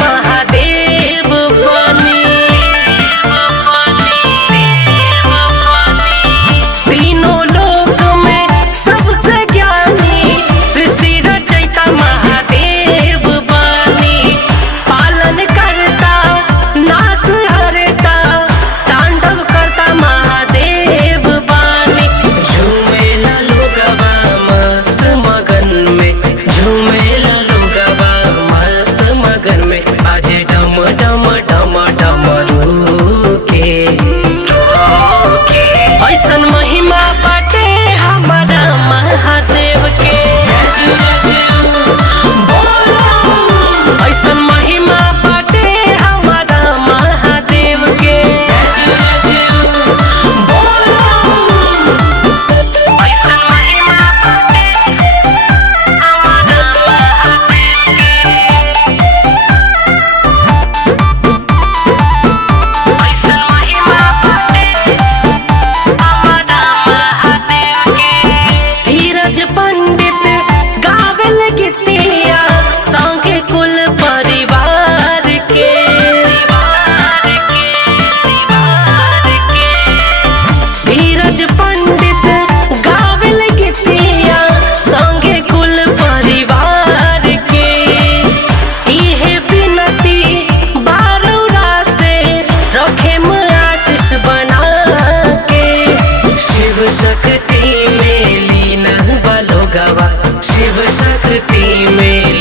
महादेव बनी। तीनों लोक में सबसे ज्ञानी सृष्टि रचयिता महादेव बनी। पालन करता नाश हरता तांडव करता महादेव बनी। झूमेला लोगवा मस्त मगन में, झूमेला लोगवा मस्त मगन में। बाजे डम डम डम डमरू के ऐसन महिमा बाटे हमारा महादेव के। ऐसन महिमा बाटे हमारा महादेव के। ऐसन महिमा बाटे हमारा महादेव के। ऐसन महिमा बाटे हमारा महादेव के। धीरज पंडित गावेल गीतिया संगे कुल परिवार के। धीरज पंडित गावेल गीतिया संगे कुल परिवार के। इहे विनती बारौरा से रखे आशीष बना के। शिव शक्ति में लीन बलोगवा, शिव शक्ति में